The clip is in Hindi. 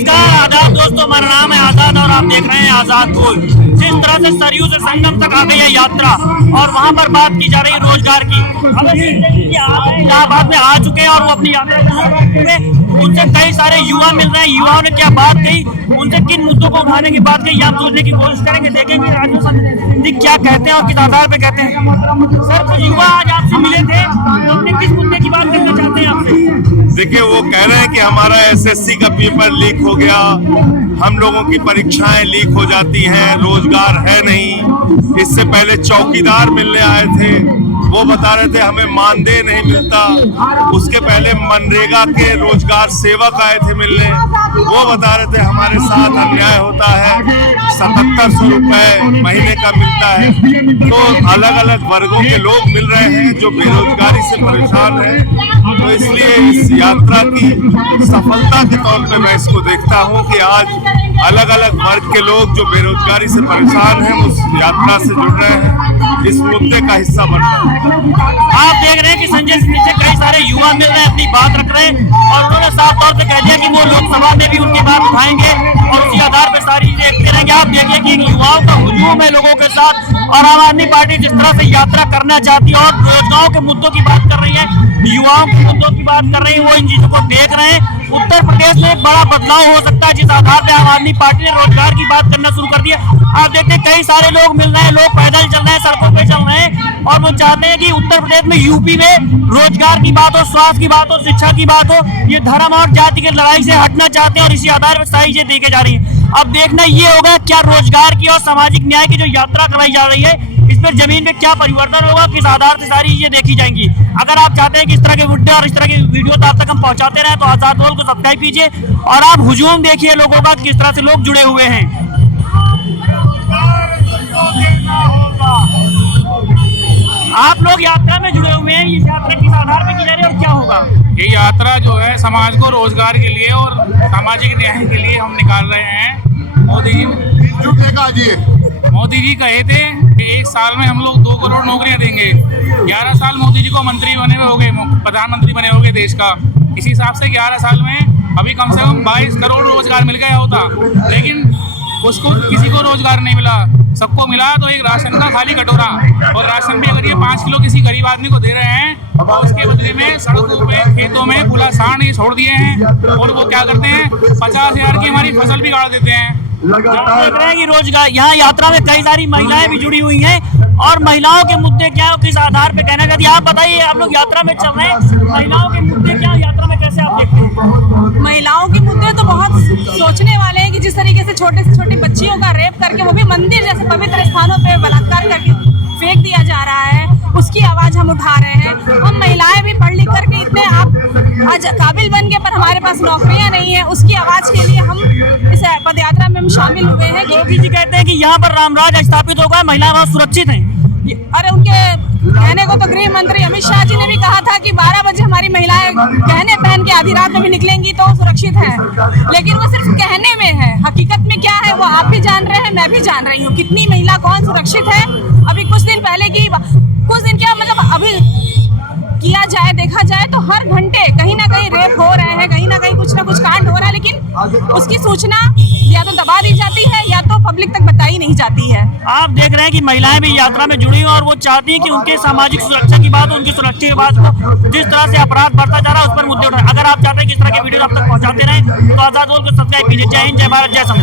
नमस्कार आजाद दोस्तों, हमारा नाम है आजाद और आप देख रहे हैं आजाद बोल। जिस तरह से सरयू से संगम तक आ गई है यात्रा और वहां पर बात की जा रही है रोजगार की। इलाहाबाद में आ चुके हैं और वो अपनी यात्रा उनसे कई सारे युवा मिल रहे हैं। युवाओं ने क्या बात कही, उनसे किन मुद्दों को उठाने की बात कही, आप सोचने की कोशिश करेंगे, देखेंगे राजनीति क्या कहते हैं और किस आधार पे कहते हैं। सर, कुछ युवा आज आपसे मिले थे, उन्होंने किस मुद्दे की बात करना चाहते हैं आपसे? देखिए, वो कह रहे हैं कि हमारा एसएससी का पेपर लीक हो गया, हम लोगों की परीक्षाएं लीक हो जाती हैं, रोजगार है नहीं। इससे पहले चौकीदार मिलने आए थे, वो बता रहे थे हमें मानदेय नहीं मिलता। उसके पहले मनरेगा के रोजगार सेवक आए थे मिलने, वो बता रहे थे हमारे साथ अन्याय होता है, 7700 रुपए महीने का मिलता है। तो अलग अलग वर्गों के लोग मिल रहे हैं जो बेरोजगारी से परेशान हैं। तो इसलिए इस यात्रा की सफलता के तौर पे मैं इसको देखता हूं कि आज अलग अलग वर्ग के लोग जो बेरोजगारी से परेशान हैं उस यात्रा से जुड़ रहे हैं, इस मुद्दे का हिस्सा बन रहे हैं। आप देख रहे हैं कि संजय सिंह से कई सारे युवा मिल रहे हैं, अपनी बात रख रहे हैं और उन्होंने साफ तौर से कह दिया कि वो लोकसभा में भी उनकी बात उठाएंगे और उसी आधार पर सारी चीजें देखते रहेंगे। आप देखिए कि युवाओं का हुजूम है लोगों के साथ और आम आदमी पार्टी जिस तरह से यात्रा करना चाहती है और रोजगारों के मुद्दों की बात कर रही है, युवाओं के मुद्दों की बात कर रही है, वो इन चीजों को देख रहे हैं। उत्तर प्रदेश में एक बड़ा बदलाव हो सकता है जिस आधार पे आम आदमी पार्टी ने रोजगार की बात करना शुरू कर दिया। आप देखते हैं कई सारे लोग मिल रहे हैं, लोग पैदल चल रहे हैं, सड़कों पे चल रहे हैं और वो चाहते हैं कि उत्तर प्रदेश में, यूपी में रोजगार की बात हो, स्वास्थ्य की बात हो, शिक्षा की बात हो। ये धर्म और जाति की लड़ाई से हटना चाहते हैं और इसी आधार पर सारी चीजें देखे जा रही है। अब देखना ये होगा क्या रोजगार की और सामाजिक न्याय की जो यात्रा कराई जा रही है इस पर जमीन में क्या परिवर्तन होगा, किस आधार से सारी चीजें देखी जाएंगी। अगर आप चाहते हैं कि इस तरह के मुद्दे और इस तरह की वीडियो तो आप तक हम पहुंचाते रहे तो आजाद बोल को सब्सक्राइब कीजिए और आप हुजूम देखिए लोगों का किस तरह से लोग जुड़े हुए हैं। आप लोग यात्रा में जुड़े हुए हैं, इस यात्रा किस आधार पर की जा रही है और क्या होगा? ये यात्रा जो है समाज को रोजगार के लिए और सामाजिक न्याय के लिए हम निकाल रहे हैं। मोदी जी कहे थे कि 1 साल में हम लोग 2 करोड़ नौकरियां देंगे। 11 साल मोदी जी को मंत्री बने हुए हो गए, प्रधानमंत्री बने हो गए देश का। इसी हिसाब से 11 साल में अभी कम से कम 22 करोड़ रोजगार मिल गया होता, लेकिन उसको किसी को रोजगार नहीं मिला। सबको मिला तो एक राशन का खाली कटोरा, और राशन भी अगर ये 5 किलो किसी गरीब आदमी को दे रहे हैं तो उसके बदले में सड़कों में, खेतों में खुला साड़ ही छोड़ दिए हैं और वो क्या करते हैं 50,000 की हमारी फसल भी गाड़ देते हैं। देख रहे हैं कि रोजगार यहाँ यात्रा में कई सारी महिलाएं भी जुड़ी हुई हैं और महिलाओं के मुद्दे क्या है, किस आधार पे कहना चाहती है आप बताइए। आप लोग यात्रा में चल रहे हैं, महिलाओं के मुद्दे क्या, यात्रा में कैसे आप देखते हैं? महिलाओं के मुद्दे तो बहुत सोचने वाले हैं कि जिस तरीके से छोटे से छोटी बच्चियों का रेप करके, वो भी मंदिर जैसे पवित्र स्थानों पे बलात्कार करके फेंक दिया जा रहा है, उसकी आवाज हम उठा रहे हैं। हम महिलाएं भी पढ़ लिख करके इतने आज काबिल बन गए पर हमारे पास नौकरियां नहीं है, उसकी आवाज के लिए हम इस पदयात्रा में हम शामिल हुए हैं। योगी जी कहते हैं कि यहाँ पर रामराज स्थापित होगा, महिलाएं बहुत सुरक्षित हैं। अरे उनके कहने को तो गृह मंत्री अमित शाह जी ने भी कहा था कि 12 बजे हमारी महिलाएं गहने पहन के आधी रात में भी निकलेंगी तो सुरक्षित है, लेकिन वो सिर्फ कहने में है। हकीकत में क्या है वो आप भी जान रहे हैं, मैं भी जान रही हूँ कितनी महिला कौन सुरक्षित है। अभी कुछ दिन क्या मतलब अभी किया जाए, देखा जाए तो हर घंटे कहीं ना कहीं रेप हो रहे हैं, कहीं ना कहीं कुछ ना कुछ कांड हो रहा है, लेकिन उसकी सूचना या तो दबा दी जाती है या तो पब्लिक तक बताई नहीं जाती है। आप देख रहे हैं कि महिलाएं भी यात्रा में जुड़ी हैं और वो चाहती हैं कि उनके सामाजिक सुरक्षा की बात, उनकी सुरक्षा की बात को जिस तरह से अपराध बढ़ता जा रहा है उस पर मुद्दे उठाए। अगर आप चाहते हैं कि इस तरह की वीडियो आप तक पहुंचाते रहें तो आजाद बोल को सब्सक्राइब कीजिए। जय हिंद, जय भारत, जय संविधान।